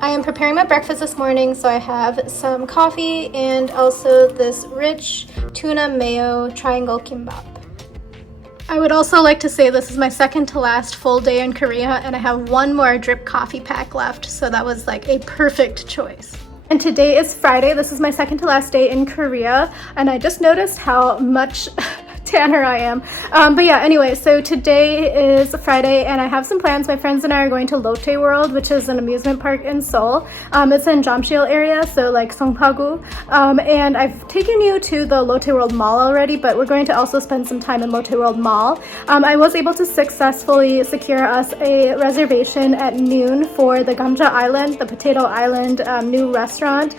I am preparing my breakfast this morning, so I have some coffee and also this rich tuna mayo triangle kimbap. I would also like to say this is my second to last full day in Korea, and I have one more drip coffee pack left, so that was like a perfect choice. And today is Friday. This is my second to last day in Korea, and I just noticed how much tanner I am. But yeah, anyway, so today is Friday and I have some plans. My friends and I are going to Lotte World, which is an amusement park in Seoul. It's in Jamsil area, so like Songpagu. And I've taken you to the Lotte World Mall already, but we're going to also spend some time in Lotte World Mall. I was able to successfully secure us a reservation at noon for the Gamja Island, the Potato Island new restaurant.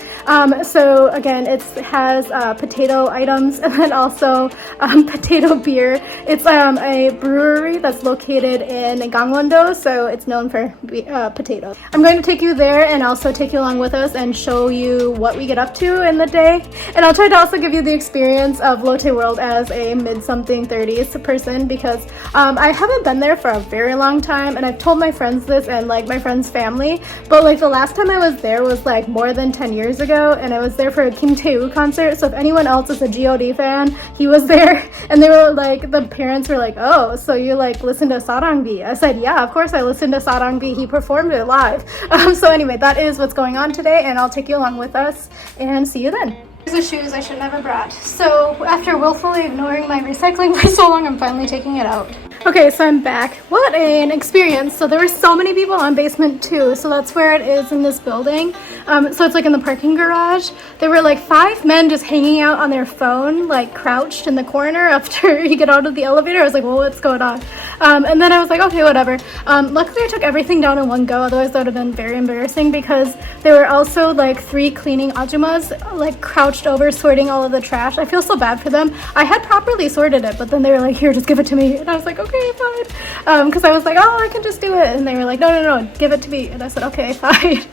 So again, it has potato items and then also potato beer. It's a brewery that's located in Gangwon-do, so it's known for potatoes. I'm going to take you there and also take you along with us and show you what we get up to in the day. And I'll try to also give you the experience of Lotte World as a mid-something 30s person, because I haven't been there for a very long time, and I've told my friends this and like my friend's family, but like the last time I was there was like more than 10 years ago, and I was there for a Kim Tae-woo concert. So if anyone else is a God fan, he was there. And they were like, the parents were like, oh, so you like listen to Sarangbi? I said, yeah, of course I listened to Sarangbi. He performed it live. So anyway, that is what's going on today, and I'll take you along with us and see you then. Here's the shoes I should never brought. So after willfully ignoring my recycling for so long, I'm finally taking it out. Okay, so I'm back. What an experience. So there were so many people on basement 2, so that's where it is in this building. So it's like in the parking garage. There were like 5 men just hanging out on their phone, like crouched in the corner after you get out of the elevator. I was like, well, what's going on? And then I was like, okay, whatever. Luckily I took everything down in one go, otherwise that would have been very embarrassing, because there were also like 3 cleaning ajumas like crouched over sorting all of the trash. I feel so bad for them. I had properly sorted it, but then they were like, here, just give it to me. And I was like, okay, fine. Because I was like, oh, I can just do it. And they were like, no, give it to me. And I said, okay, fine.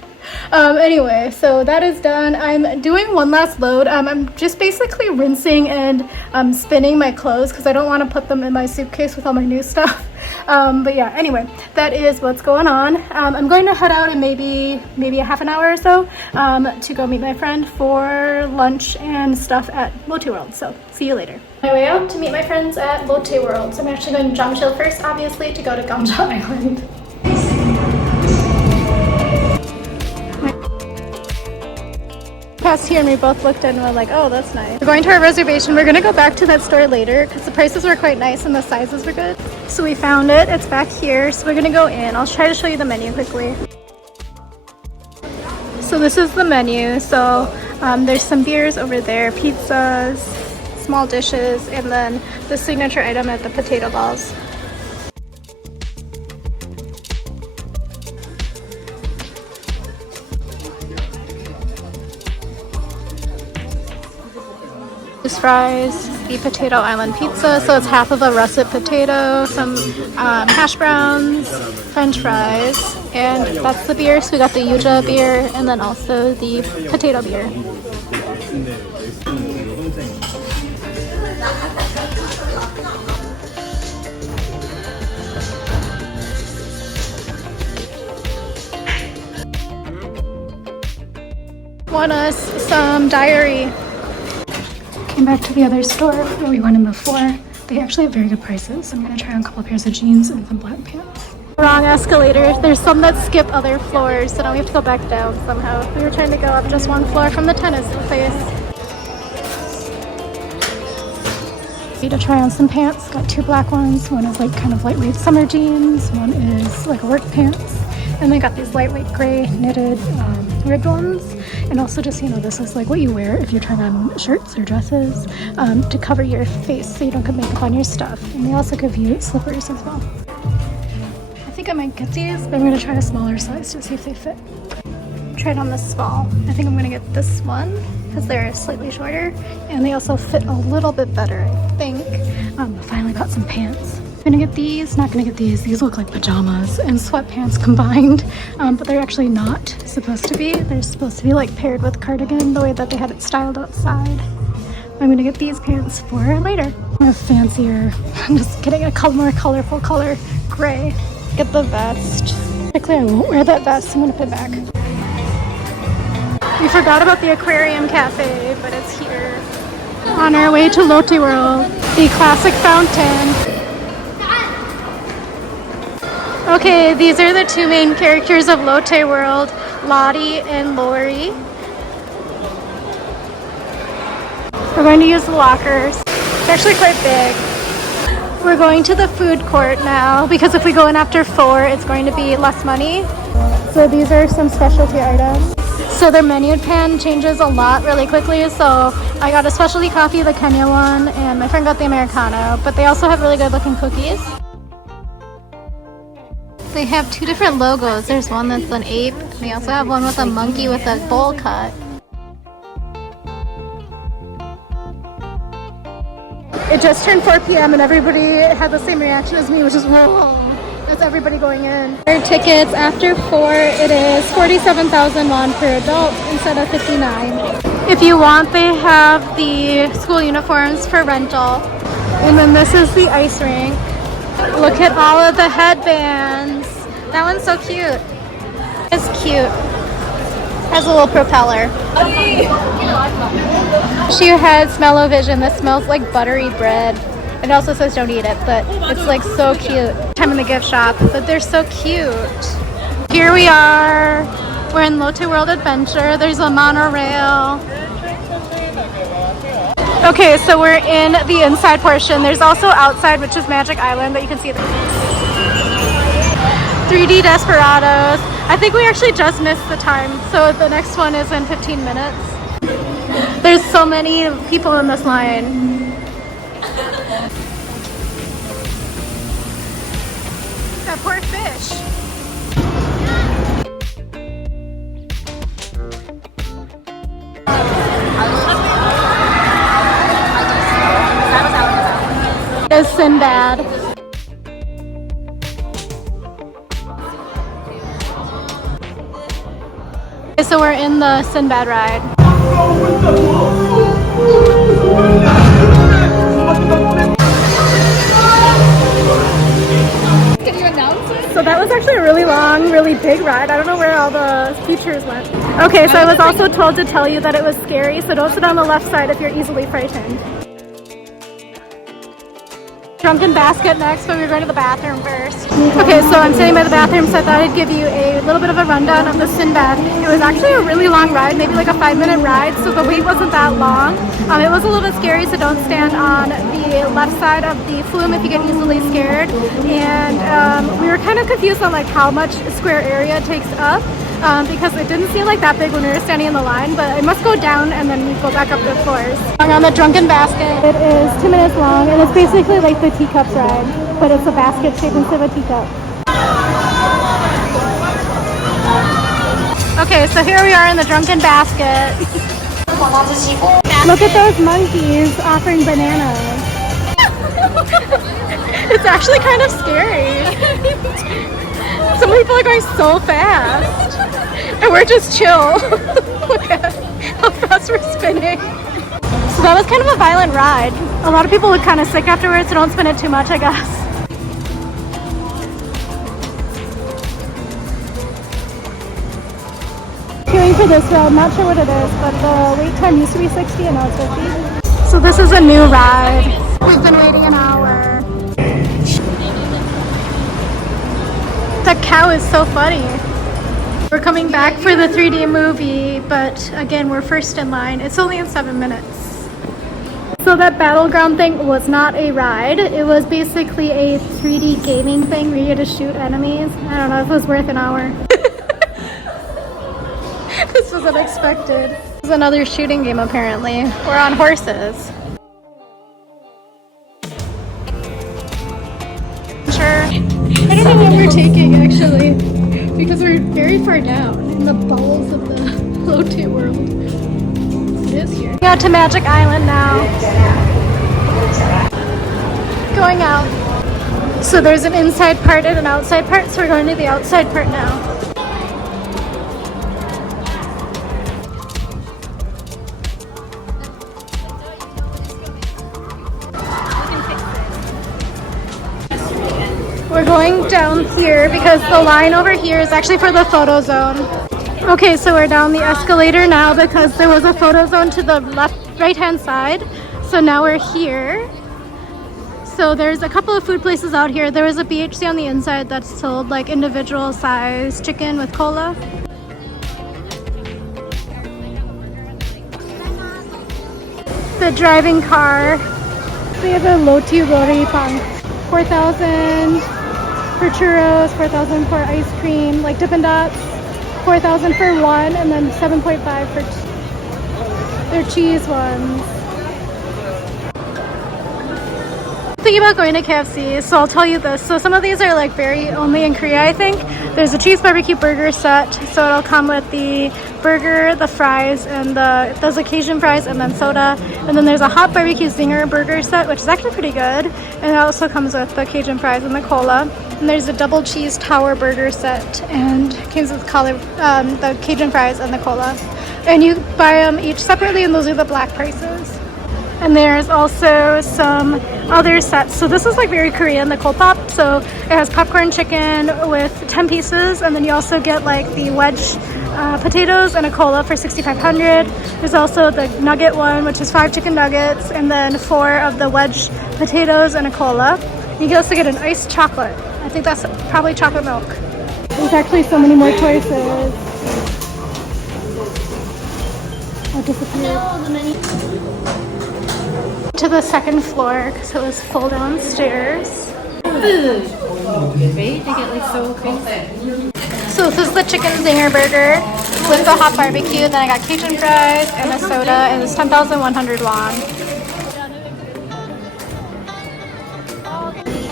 Anyway, so that is done. I'm doing one last load. I'm just basically rinsing and spinning my clothes because I don't want to put them in my suitcase with all my new stuff. But yeah, anyway, that is what's going on. I'm going to head out in maybe a half an hour or so to go meet my friend for lunch and stuff at Lotte World. So see you later. My way out to meet my friends at Lotte World. So I'm actually going to Jamsil first, obviously, to go to Gamja Island. Passed here and we both looked and were like, oh, that's nice. We're going to our reservation. We're gonna go back to that store later because the prices were quite nice and the sizes were good. So we found it. It's back here. So we're gonna go in. I'll try to show you the menu quickly. So this is the menu. So there's some beers over there, pizzas, small dishes, and then the signature item at the potato balls. Fries, the Potato Island pizza, so it's half of a russet potato, some hash browns, french fries, and that's the beer. So we got the Yuja beer and then also the potato beer. Want us some dairy. Came back to the other store where we went in before. They actually have very good prices, so I'm gonna try on a couple pairs of jeans and some black pants. Wrong escalator. There's some that skip other floors, so now we have to go back down somehow. We were trying to go up just one floor from the tennis place. Need to try on some pants. Got 2 black ones. One is like kind of lightweight summer jeans. One is like work pants. And they got these lightweight gray knitted ribbed ones. And also just, you know, this is like what you wear if you're trying on shirts or dresses to cover your face so you don't get makeup on your stuff. And they also give you slippers as well. I think I might get these, but I'm going to try a smaller size to see if they fit. Tried on this small. I think I'm going to get this one because they're slightly shorter. And they also fit a little bit better, I think. I finally got some pants. I'm gonna get these, not gonna get these. These look like pajamas and sweatpants combined, but they're actually not supposed to be. They're supposed to be like paired with cardigan, the way that they had it styled outside. I'm gonna get these pants for later. A fancier, I'm just getting a more colorful color, gray. Get the vest. Technically I won't wear that vest, I'm gonna put it back. We forgot about the aquarium cafe, but it's here. On our way to Lotte World, the classic fountain. Okay, these are the two main characters of Lotte World, Lottie and Lori. We're going to use the lockers. It's actually quite big. We're going to the food court now because if we go in after 4, it's going to be less money. So these are some specialty items. So their menu pan changes a lot really quickly. So I got a specialty coffee, the Kenya one, and my friend got the Americano. But they also have really good looking cookies. They have 2 different logos. There's one that's an ape. They also have one with a monkey with a bowl cut. It just turned 4 p.m. and everybody had the same reaction as me, which is whoa. That's everybody going in. Their tickets after 4, it is 47,000 won per adult instead of 59. If you want, they have the school uniforms for rental. And then this is the ice rink. Look at all of the headbands. That one's so cute. It's cute. Has a little propeller. She has smell-o-vision. This smells like buttery bread. It also says don't eat it, but it's like so cute. I'm in the gift shop, but they're so cute. Here we are. We're in Lotte World Adventure. There's a monorail. Okay, so we're in the inside portion. There's also outside, which is Magic Island that you can see there. 3D Desperados. I think we actually just missed the time, so the next one is in 15 minutes. There's so many people in this line. That poor fish. Is Sinbad. Okay, so we're in the Sinbad ride. Can you announce it? So that was actually a really long, really big ride. I don't know where all the features went. Okay, so I was also told to tell you that it was scary, so don't sit on the left side if you're easily frightened. Drunken basket next, but we're going to the bathroom first. Okay, so I'm sitting by the bathroom, so I thought I'd give you a little bit of a rundown of the Sinbad. It was actually a really long ride, maybe like a 5-minute ride, so the wait wasn't that long. It was a little bit scary, so don't stand on the left side of the flume if you get easily scared. And we were kind of confused on like how much square area it takes up. Because it didn't seem like that big when we were standing in the line, but it must go down and then go back up the floors. On the Drunken Basket, it is 2 minutes long, and it's basically like the teacups ride, but it's a basket shaped instead of a teacup. Okay, so here we are in the Drunken Basket. Look at those monkeys offering bananas. It's actually kind of scary. Some people are going so fast. And we're just chill. Look at how fast we're spinning. So that was kind of a violent ride. A lot of people look kind of sick afterwards, so don't spin it too much, I guess. Queuing for this ride, not sure what it is, but the wait time used to be 60 and now it's 50. So this is a new ride. We've been waiting an hour. The cow is so funny. We're coming back for the 3D movie, but again, we're first in line. It's only in 7 minutes. So that battleground thing was not a ride. It was basically a 3D gaming thing where you had to shoot enemies. I don't know if it was worth an hour. This was unexpected. This is another shooting game apparently. We're on horses. Sure. I don't know what we're taking actually, because we're very far down in the bowels of the Lotte World. It is here. We got to Magic Island now. Going out. So there's an inside part and an outside part, so we're going to the outside part now. We're going down here because the line over here is actually for the photo zone. Okay, so we're down the escalator now because there was a photo zone to the right hand side. So now we're here. So there's a couple of food places out here. There was a BHC on the inside that sold like individual size chicken with cola. The driving car. They have a lotte pang. 4,000 for churros, 4,000 for ice cream, like Dippin' Dots. 4,000 for one, and then 7.5 for their cheese ones. Thinking about going to KFC, so I'll tell you this. So some of these are like very only in Korea, I think. There's a cheese barbecue burger set, so it'll come with the burger, the fries, and those Cajun fries, and then soda. And then there's a hot barbecue zinger burger set, which is actually pretty good. And it also comes with the Cajun fries and the cola. And there's a double cheese tower burger set, and it comes with the Cajun fries and the cola. And you buy them each separately, and those are the black prices. And there's also some other sets. So this is like very Korean, the cold pop. So it has popcorn chicken with 10 pieces, and then you also get like the wedge potatoes and a cola for 6,500. There's also the nugget one, which is 5 chicken nuggets, and then 4 of the wedge potatoes and a cola. You can also get an iced chocolate. I think that's probably chocolate milk. There's actually so many more choices. Oh, disappeared. To the second floor because it was full downstairs. Right? They get like so crazy. So this is the chicken zinger burger with the hot barbecue. Then I got Cajun fries and a soda, and it's 10,100 won.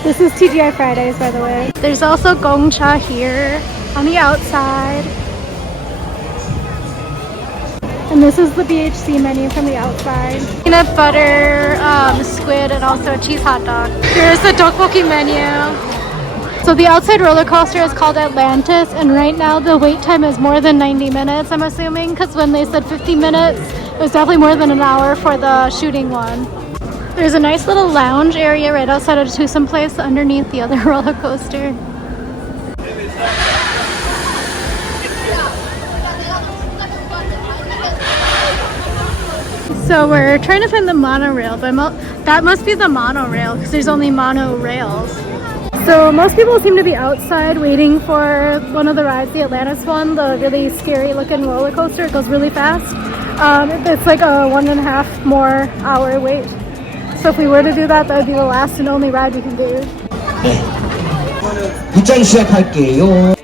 This is TGI Fridays, by the way. There's also gamja here on the outside. And this is the BHC menu from the outside. Peanut butter, squid, and also a cheese hot dog. Here's the tteokbokki menu. So the outside roller coaster is called Atlantis, and right now the wait time is more than 90 minutes, I'm assuming, because when they said 50 minutes, it was definitely more than an hour for the shooting one. There's a nice little lounge area right outside of Tusum Place underneath the other roller coaster. So we're trying to find the monorail, but that must be the monorail because there's only monorails. So most people seem to be outside waiting for one of the rides, the Atlantis one, the really scary looking roller coaster. It goes really fast. It's like a 1.5 more hour wait. So if we were to do that, that would be the last and only ride we can do. 입장 시작할게요.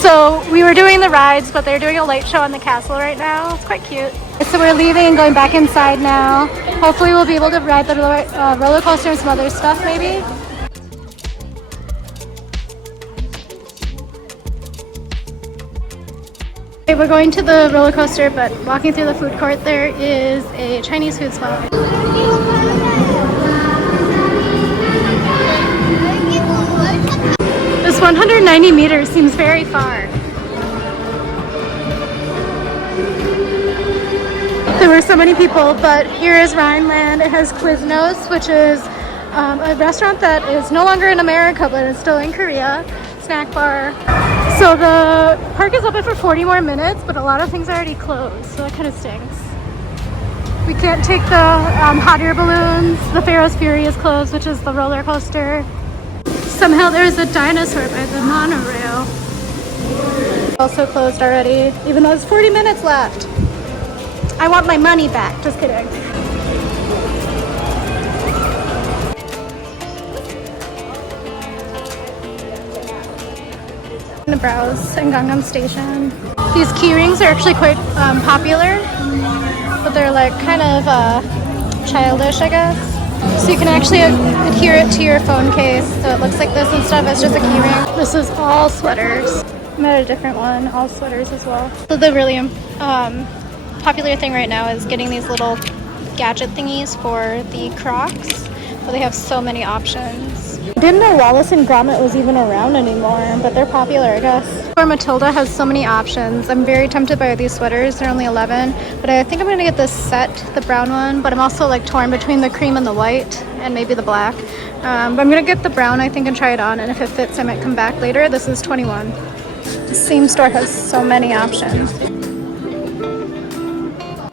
So we were doing the rides, but they're doing a light show on the castle right now. It's quite cute. So we're leaving and going back inside now. Hopefully we'll be able to ride the roller coaster and some other stuff maybe. Okay, we're going to the roller coaster, but walking through the food court there is a Chinese food spot. This 190 meters seems very far. There were so many people, but here is Rhineland. It has Quiznos, which is a restaurant that is no longer in America, but is still in Korea. Snack bar. So the park is open for 40 more minutes, but a lot of things are already closed, so that kind of stinks. We can't take the hot air balloons. The Pharaoh's Fury is closed, which is the roller coaster. Somehow there's a dinosaur by the monorail. Also closed already, even though there's 40 minutes left. I want my money back, just kidding. To browse in Gangnam Station. These key rings are actually quite popular, but they're like kind of childish, I guess. So you can actually adhere it to your phone case, so it looks like this and stuff. It's just a key ring. This is all sweaters. I'm at a different one, all sweaters as well. So the really popular thing right now is getting these little gadget thingies for the Crocs, but they have so many options. I didn't know Wallace and Gromit was even around anymore, but they're popular, I guess. Matilda has so many options. I'm very tempted by these sweaters. They're only 11, but I think I'm gonna get this set, the brown one, but I'm also like torn between the cream and the white and maybe the black. But I'm gonna get the brown, I think, and try it on, and if it fits I might come back later. This is 21. The same store has so many options.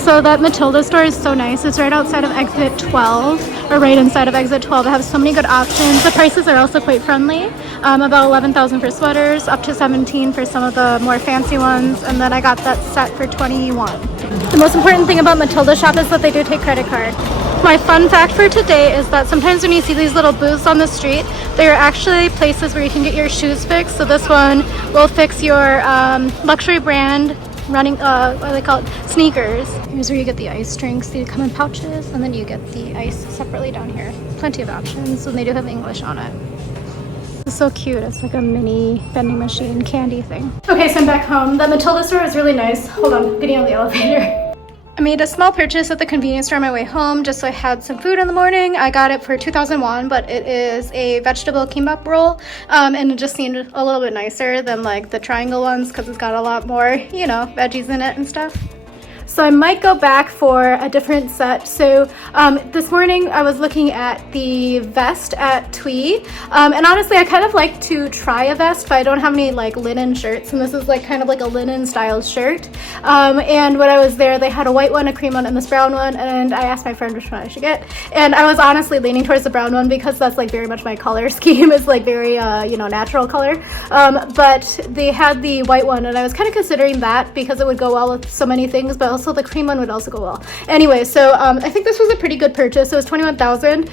So that Matilda store is so nice. It's right outside of exit 12, or right inside of exit 12. It has so many good options. The prices are also quite friendly. About 11,000 for sweaters, up to 17 for some of the more fancy ones, and then I got that set for 21. The most important thing about Matilda shop is that they do take credit card. My fun fact for today is that sometimes when you see these little booths on the street, they are actually places where you can get your shoes fixed. So this one will fix your luxury brand running, what do they call it, sneakers. Here's where you get the ice drinks. They come in pouches, and then you get the ice separately down here. Plenty of options, and they do have English on it. It's so cute. It's like a mini vending machine candy thing. Okay, so I'm back home. The Matilda store is really nice. Hold on, I'm getting on the elevator. I made a small purchase at the convenience store on my way home just so I had some food in the morning. I got it for 2,001, but it is a vegetable kimbap roll, and it just seemed a little bit nicer than like the triangle ones because it's got a lot more, you know, veggies in it and stuff. So I might go back for a different set. So this morning I was looking at the vest at Twee, and honestly I kind of like to try a vest, but I don't have any like linen shirts, and this is like kind of like a linen styled shirt. And when I was there, they had a white one, a cream one, and this brown one, and I asked my friend which one I should get, and I was honestly leaning towards the brown one because that's like very much my color scheme. It's like very you know, natural color, but they had the white one, and I was kind of considering that because it would go well with so many things, but also the cream one would also go well. Anyway, so I think this was a pretty good purchase. So it was 21,000.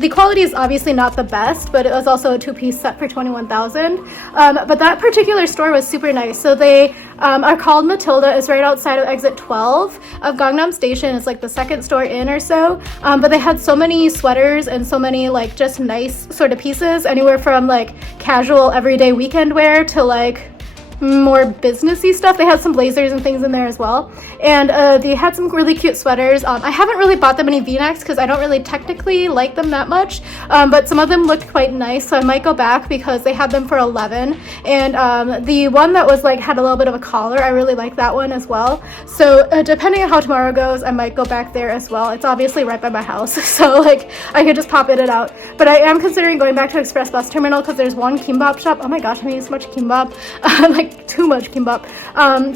The quality is obviously not the best, but it was also a two-piece set for 21,000. But that particular store was super nice. So they are called Matilda. It's right outside of exit 12 of Gangnam Station. It's like the second store in or so. But they had so many sweaters and so many like just nice sort of pieces, anywhere from like casual everyday weekend wear to like more businessy stuff. They had some blazers and things in there as well, and they had some really cute sweaters. I haven't really bought them any v-necks because I don't really technically like them that much, but some of them looked quite nice, so I might go back because they had them for 11. And the one that was like had a little bit of a collar, I really like that one as well. So depending on how tomorrow goes, I might go back there as well. It's obviously right by my house, so like I could just pop in and out. But I am considering going back to Express Bus Terminal because there's one kimbap shop. Oh my gosh, I'm eating so much kimbap. Like too much kimbap,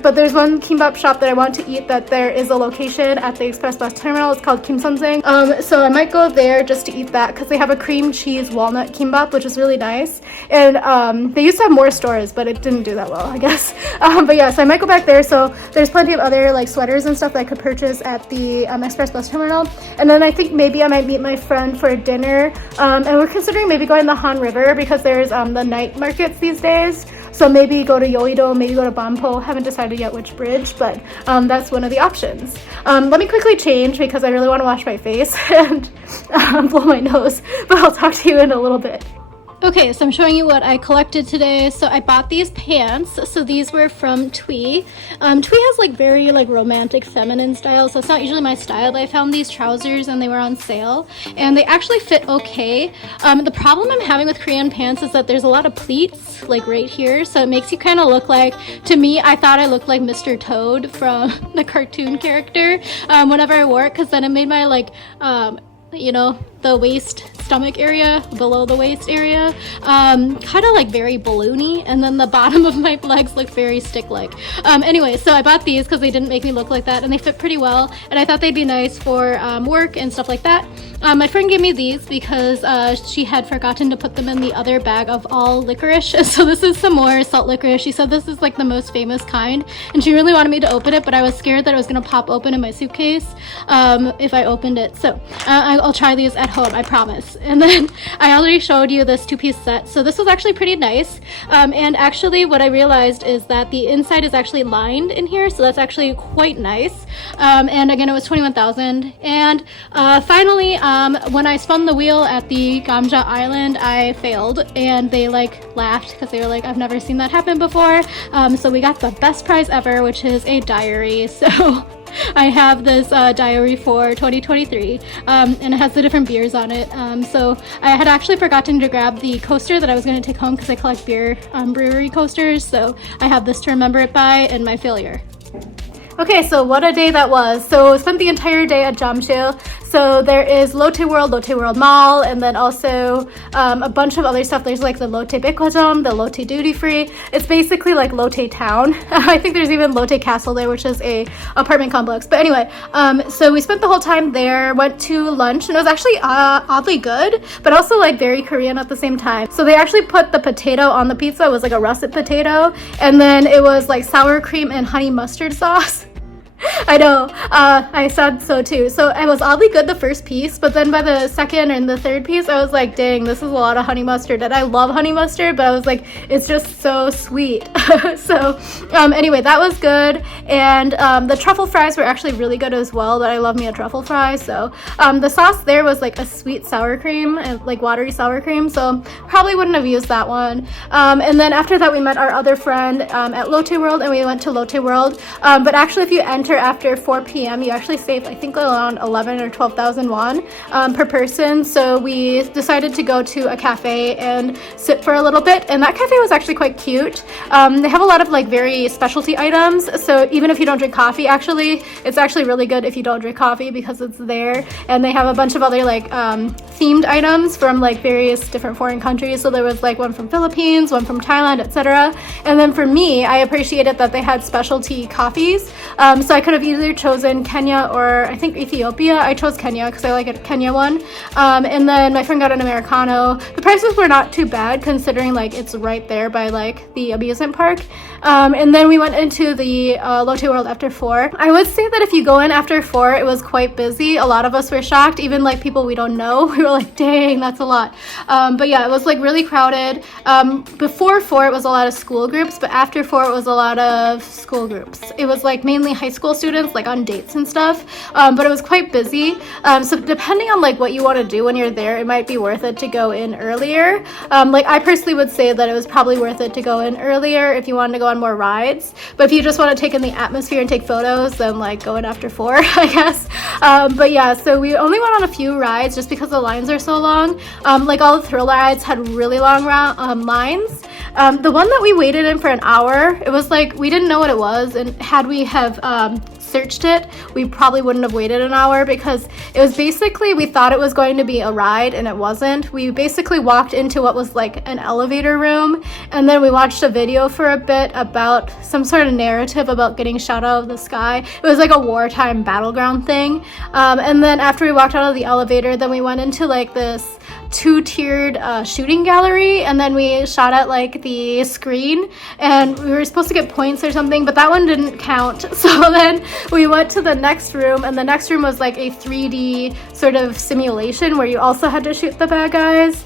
but there's one kimbap shop that I want to eat that there is a location at the Express Bus Terminal. It's called Kim Sung. So I might go there just to eat that because they have a cream cheese walnut kimbap, which is really nice. And they used to have more stores, but it didn't do that well, I guess. But yeah, so I might go back there. So there's plenty of other like sweaters and stuff that I could purchase at the Express Bus Terminal. And then I think maybe I might meet my friend for dinner, and we're considering maybe going to the Han River because there's the night markets these days. So maybe go to Yoido, maybe go to Banpo. Haven't decided yet which bridge, but that's one of the options. Let me quickly change because I really want to wash my face and blow my nose, but I'll talk to you in a little bit. Okay, so I'm showing you what I collected today. So I bought these pants. So these were from Twee. Twee has like very like romantic feminine style, so it's not usually my style, but I found these trousers and they were on sale and they actually fit okay. The problem I'm having with Korean pants is that there's a lot of pleats like right here, so it makes you kind of look like, to me, I thought I looked like Mr. Toad from the cartoon character whenever I wore it, because then it made my like you know, the waist stomach area, below the waist area, kind of like very balloony, and then the bottom of my legs look very stick-like. Anyway, so I bought these because they didn't make me look like that, and they fit pretty well, and I thought they'd be nice for work and stuff like that. My friend gave me these because she had forgotten to put them in the other bag of all licorice. So this is some more salt licorice. She said this is like the most famous kind, and she really wanted me to open it, but I was scared that it was gonna pop open in my suitcase if I opened it. So I'll try these at home, I promise. And then I already showed you this two-piece set. So this was actually pretty nice. And actually what I realized is that the inside is actually lined in here, so that's actually quite nice. And again, it was 21,000. And finally, when I spun the wheel at the Gamja Island, I failed, and they like laughed because they were like, I've never seen that happen before. So we got the best prize ever, which is a diary. So I have this diary for 2023, and it has the different beers on it. So I had actually forgotten to grab the coaster that I was going to take home because I collect beer brewery coasters. So I have this to remember it by and my failure. Okay, so what a day that was. So I spent the entire day at Jamsil. So there is Lotte World Mall, and then also a bunch of other stuff. There's like the Lotte Baekwajeom, the Lotte Duty Free. It's basically like Lotte Town. I think there's even Lotte Castle there, which is a apartment complex. But anyway, so we spent the whole time there, went to lunch, and it was actually oddly good, but also like very Korean at the same time. So they actually put the potato on the pizza. It was like a russet potato, and then it was like sour cream and honey mustard sauce. I know, I said so too. So it was oddly good the first piece, but then by the second and the third piece, I was like, dang, this is a lot of honey mustard. And I love honey mustard, but I was like, it's just so sweet. So anyway, that was good. And the truffle fries were actually really good as well, but I love me a truffle fry. So the sauce there was like a sweet sour cream, and like watery sour cream. So probably wouldn't have used that one. And then after that, we met our other friend at Lotte World, and we went to Lotte World. But actually, if you enter after 4 p.m. you actually save, I think, around 11 or 12,000 won per person. So we decided to go to a cafe and sit for a little bit, and that cafe was actually quite cute. They have a lot of like very specialty items, so even if you don't drink coffee, actually it's actually really good if you don't drink coffee because it's there. And they have a bunch of other like themed items from like various different foreign countries. So there was like one from Philippines, one from Thailand, etc. And then for me, I appreciated that they had specialty coffees. So I could have either chosen Kenya or I think Ethiopia. I chose Kenya because I like a Kenya one. And then my friend got an Americano. The prices were not too bad considering like it's right there by like the amusement park. And then we went into the Lotte World after 4. I would say that if you go in after 4, it was quite busy. A lot of us were shocked, even like people we don't know. We were like, dang, that's a lot. But yeah, it was like really crowded. Before 4, it was a lot of school groups, but after 4, it was a lot of school groups. It was like mainly high school students, like on dates and stuff. But it was quite busy. So depending on like what you want to do when you're there, it might be worth it to go in earlier. Like I personally would say that it was probably worth it to go in earlier if you wanted to go on more rides. But if you just want to take in the atmosphere and take photos, then like go in after 4, I guess. But yeah, so we only went on a few rides just because the lines are so long. Like all the thrill rides had really long lines. The one that we waited in for an hour, it was like we didn't know what it was, and had we have searched it, we probably wouldn't have waited an hour because it was basically, we thought it was going to be a ride and it wasn't. We basically walked into what was like an elevator room, and then we watched a video for a bit about some sort of narrative about getting shot out of the sky. It was like a wartime battleground thing. And then after we walked out of the elevator, then we went into like this 2-tiered shooting gallery, and then we shot at like the screen, and we were supposed to get points or something, but that one didn't count. So then we went to the next room, and the next room was like a 3D sort of simulation where you also had to shoot the bad guys.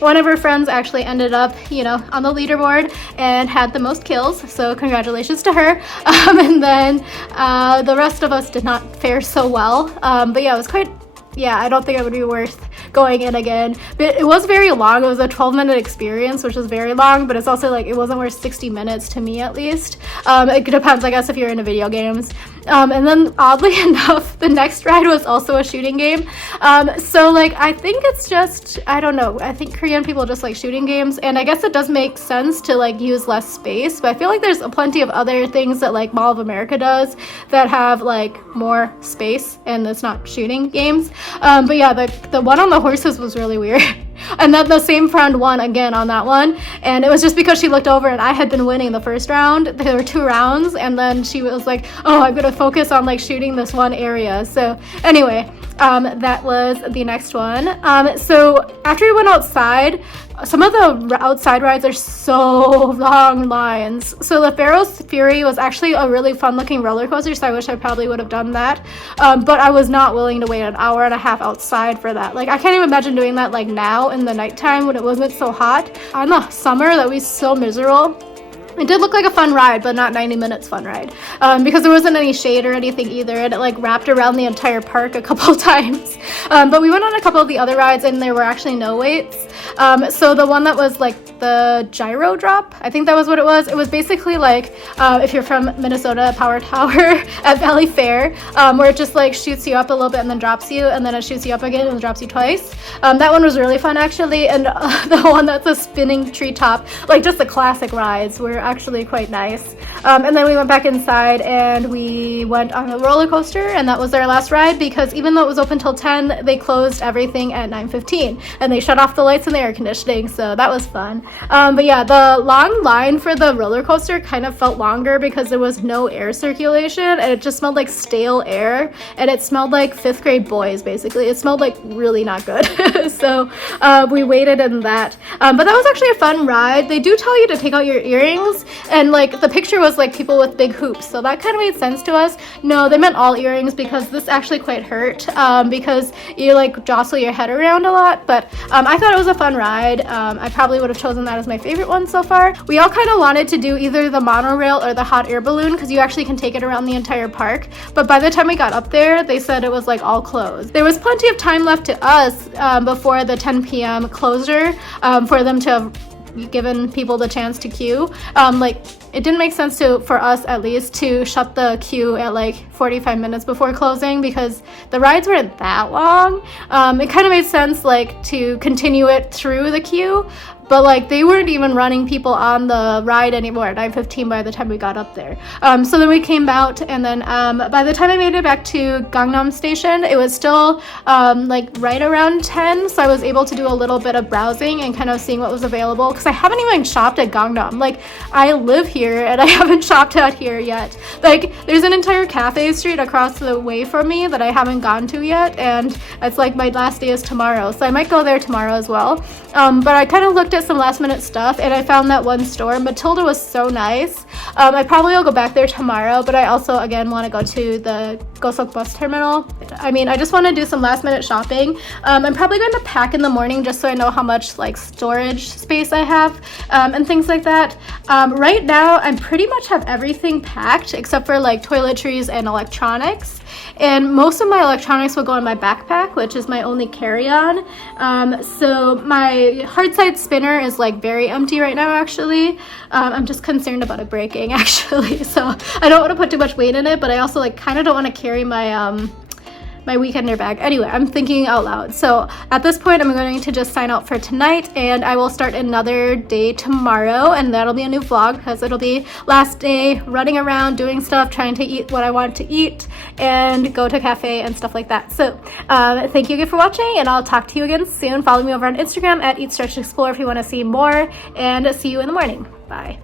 One of our friends actually ended up, you know, on the leaderboard and had the most kills, so congratulations to her. And then the rest of us did not fare so well. But yeah, it was quite, yeah, I don't think it would be worth going in again. But it was very long. It was a 12-minute experience, which is very long, but it's also like it wasn't worth 60 minutes to me, at least. It depends, I guess, if you're into video games. And then oddly enough, the next ride was also a shooting game. So like I think it's just, I don't know, I think Korean people just like shooting games, and I guess it does make sense to like use less space, but I feel like there's plenty of other things that like Mall of America does that have like more space, and it's not shooting games. But yeah, the one on the horses was really weird. And then the same friend won again on that one, and it was just because she looked over and I had been winning the first round. There were 2 rounds, and then she was like, oh, I'm gonna focus on like shooting this one area. So anyway, that was the next one. So after we went outside, some of the outside rides are so long lines. So the Pharaoh's Fury was actually a really fun looking roller coaster, so I wish I probably would have done that. But I was not willing to wait an hour and a half outside for that. Like I can't even imagine doing that like now in the nighttime when it wasn't so hot. On the summer, that would be so miserable. It did look like a fun ride, but not 90 minutes fun ride, because there wasn't any shade or anything either, and it like wrapped around the entire park a couple times. But we went on a couple of the other rides and there were actually no waits. So the one that was like the gyro drop, I think that was what it was. It was basically like, if you're from Minnesota, Power Tower at Valley Fair, where it just like shoots you up a little bit and then drops you, and then it shoots you up again and drops you twice. That one was really fun actually, and the one that's a spinning treetop, like just the classic rides, were actually quite nice. And then we went back inside and we went on a roller coaster, and that was our last ride because even though it was open till 10, they closed everything at 9:15 and they shut off the lights and the air conditioning, so that was fun. But yeah, the long line for the roller coaster kind of felt longer because there was no air circulation and it just smelled like stale air, and it smelled like 5th grade boys basically. It smelled like really not good. So we waited in that, but that was actually a fun ride. They do tell you to take out your earrings, and like the picture was like people with big hoops, so that kind of made sense to us. No, they meant all earrings because this actually quite hurt, because you like jostle your head around a lot. But I thought it was a fun ride. I probably would have chosen that as my favorite one so far. We all kind of wanted to do either the monorail or the hot air balloon because you actually can take it around the entire park, but by the time we got up there they said it was like all closed. There was plenty of time left to us before the 10 p.m. closure for them to have given people the chance to queue. Like it didn't make sense for us at least to shut the queue at like 45 minutes before closing because the rides weren't that long. It kind of made sense like to continue it through the queue, but like they weren't even running people on the ride anymore at 9:15 by the time we got up there. So then we came out, and then by the time I made it back to Gangnam Station, it was still like right around 10, so I was able to do a little bit of browsing and kind of seeing what was available because I haven't even shopped at Gangnam. Like I live here and I haven't shopped out here yet. Like there's an entire cafe street across the way from me that I haven't gone to yet, and it's like my last day is tomorrow, so I might go there tomorrow as well. But I kind of looked at some last minute stuff and I found that one store. Matilda was so nice. I probably will go back there tomorrow, but I also again want to go to the Gosok bus terminal. I mean, I just want to do some last minute shopping. I'm probably going to pack in the morning just so I know how much like storage space I have, and things like that. Right now I pretty much have everything packed except for like toiletries and electronics, and most of my electronics will go in my backpack, which is my only carry-on. So my hard side spinner is like very empty right now actually. I'm just concerned about it breaking actually, so I don't want to put too much weight in it, but I also like kind of don't want to carry my my weekender bag. Anyway, I'm thinking out loud. So at this point, I'm going to just sign out for tonight, and I will start another day tomorrow, and that'll be a new vlog because it'll be last day running around doing stuff, trying to eat what I want to eat and go to a cafe and stuff like that. So thank you again for watching, and I'll talk to you again soon. Follow me over on Instagram at Eat, Stretch, Explore if you want to see more, and see you in the morning. Bye.